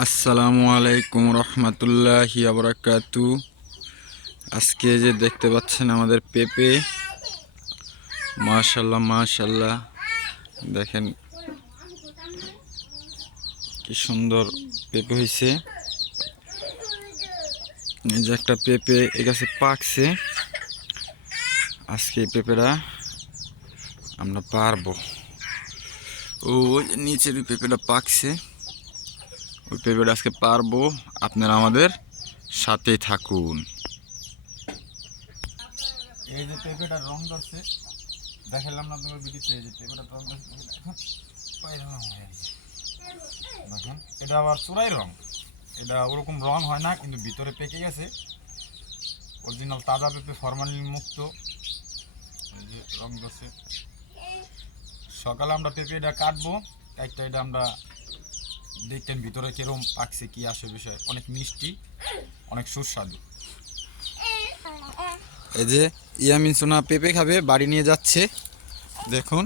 আসসালামু আলাইকুম রহমতুল্লাহি আবরাকাতু আজকে যে দেখতে পাচ্ছেন আমাদের পেঁপে। মাশাল্লাহ মাশাল্লাহ দেখেন কি সুন্দর পেঁপে হয়েছে যে একটা পেঁপে এ গাছে পাকছে। আজকে এই পেঁপেটা আমরা পারব। ও নিচের পেঁপেটা পাকছে। ওই পেঁপেটা আজকে পারব। আপনারা আমাদের সাথেই থাকুন। এই যে পেঁপেটার রং ধরছে, দেখালাম না তোমার ভিডিওতে এই যে পেঁপেটার রং ধরছে এখন পাইলাম হয়ে। দেখেন, এটা আবার চূড়াই রং। এটা ওরকম রং হয় না, কিন্তু ভিতরে পেকে গেছে। অরিজিনাল তাজা পেঁপে ফরমালিন মুক্ত। এই যে রং ধরছে। সকালে আমরা পেঁপে এটা কাটবো, একটা এটা আমরা দেখতেন ভিতরে কিরম পাকছে, কি আসে বিষয়। অনেক মিষ্টি, অনেক সুস্বাদু। এই যে ইয়ামিন সোনা পেঁপে খাবে, বাড়ি নিয়ে যাচ্ছে। দেখুন।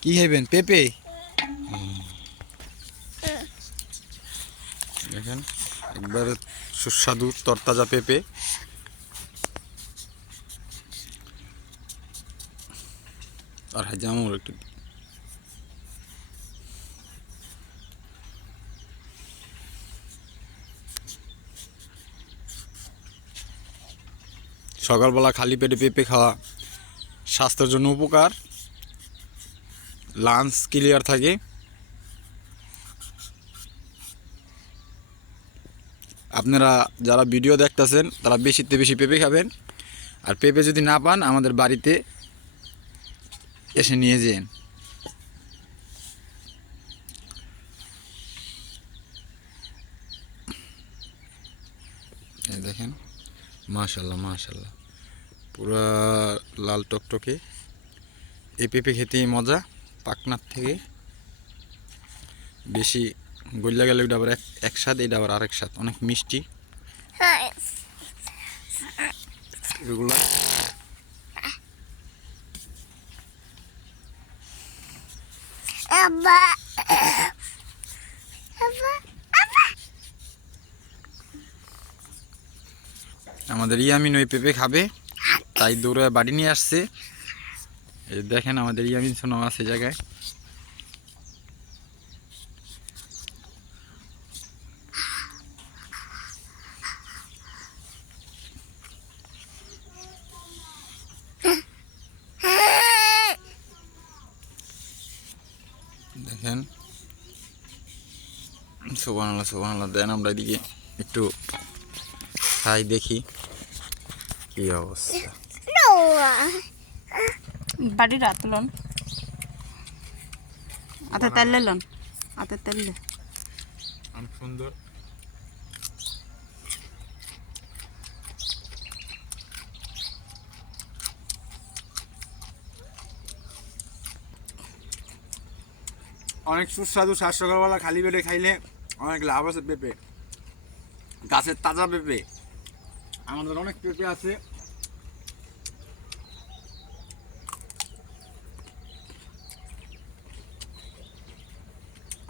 কি খাইবেন, পেঁপে? দেখেন, একবারে সুস্বাদু তরতাজা পেঁপে। আর হাজামুর একটু সকালবেলা খালি পেটে পেঁপে খাওয়া স্বাস্থ্যের জন্য উপকার। লাঞ্চ ক্লিয়ার থাকে। আপনারা যারা ভিডিও দেখতেছেন, তারা বেশিতে বেশি পেঁপে খাবেন। আর পেঁপে যদি না পান, আমাদের বাড়িতে এসে নিয়ে যেন এই দেখেন মাশাল্লাহ মাশাল্লাহ। পুরা লাল টকটকে। এই পেঁপে খেতেই মজা পাকনার থেকে। বেশি গল্লা গেলে ওটা আবার এক স্বাদ এটা আবার আরেক স্বাদ অনেক মিষ্টি। এগুলো। Abba. আমাদের ইয়ামিন ওই পেঁপে খাবে। তাই দৌড়ে বাড়ি নিয়ে আসছে। এই দেখেন আমাদের ইয়ামিন সোনাও আছে জায়গায়। দেখেন। সোবান আল্লাহ সোবান আল্লাহ দেন আমরা এদিকে একটু খাই দেখি। কি অবস্থা? No. বাড়ির হাত লন। হাতে তেল লন। হাতে তেল। অনেক সুন্দর। অনেক সুস্বাদু সকালবেলা খালি পেটে খাইলে অনেক লাভ আছে পেঁপে। গাছের তাজা পেঁপে। আমাদের অনেক পেঁপে আছে।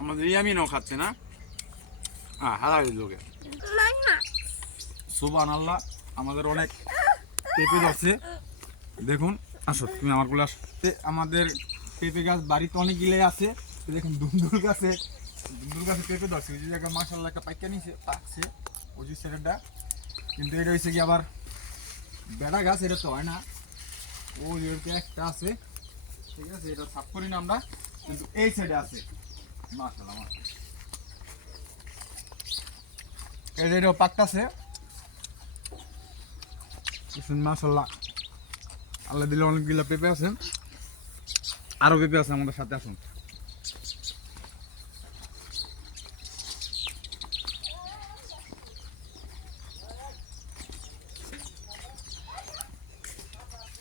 আমাদের ইয়ামিনও খাচ্ছে না? হ্যাঁ হারাই লোকে. সুবান আল্লাহ আমাদের অনেক পেঁপে আছে দেখুন, আসো, তুমি আমার কোলে আসো। তে, আমাদের পেঁপে গাছ বাড়িতে অনেকগুলো আছে। দেখুন দুন্দুল গাছে দুন্দুল গাছে পেঁপে ধরছে। ওই যে মাসাল্লাহ একটা পাইকা নিছে, পাকছে। ওই যে সেরেটা কিন্তু এটা হচ্ছে কি আবার বেড়া গাছ, এটা তো হয় না। ও ওইটা একটা আছে, ঠিক আছে, এটা সাফ করি না আমরা, কিন্তু এই সাইডে আছে। মাসাল্লাহ এই যে এটা পাকতাছে। মাসাল্লাহ আল্লাহ দিলে অনেকগুলো পেঁপে আছে। আরও পেঁপে আছে আমাদের সাথে, আসুন।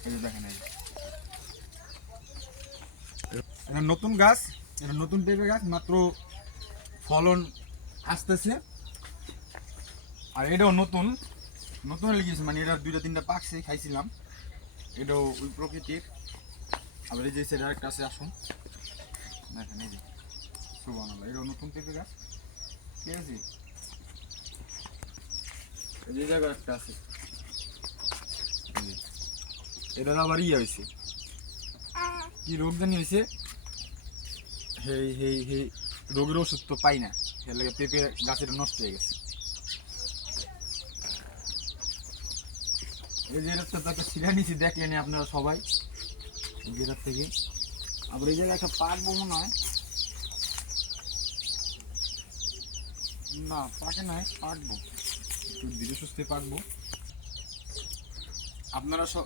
দেখেন, এই। এটা নতুন গাছ, এটা নতুন পেঁপে গাছ, মাত্র ফলন আসতেছে। আর এটাও নতুন নতুন লিখেছে মানে এটা দুইটা, তিনটা পাকছে, খাইছিলাম। এটাও ওই প্রকৃতির। আবার এই যে সেটা একটা আছে, আসুন। দেখেন, এই যে। সুবহানাল্লাহ, এটাও নতুন পেঁপে গাছ। ঠিক আছে? এই যে জায়গায় একটা আছে। এটা আবার ইয়ে হয়েছে কি রোগ জানি হয়েছে হেই হেই হেই, রোগের ওষুধ তো পাই না। এর লাগে পেঁপে গাছের নষ্ট হয়ে গেছে। এই যে তো একটা ছিঁড়ে নিছি দেখলেনি আপনারা সবাই। যেটার থেকে। আবার এই জায়গায় একটা পাকবো মনে হয় না পাকে নয় পাকবো একটু ধীরে সুস্থে পাকবো আপনারা সব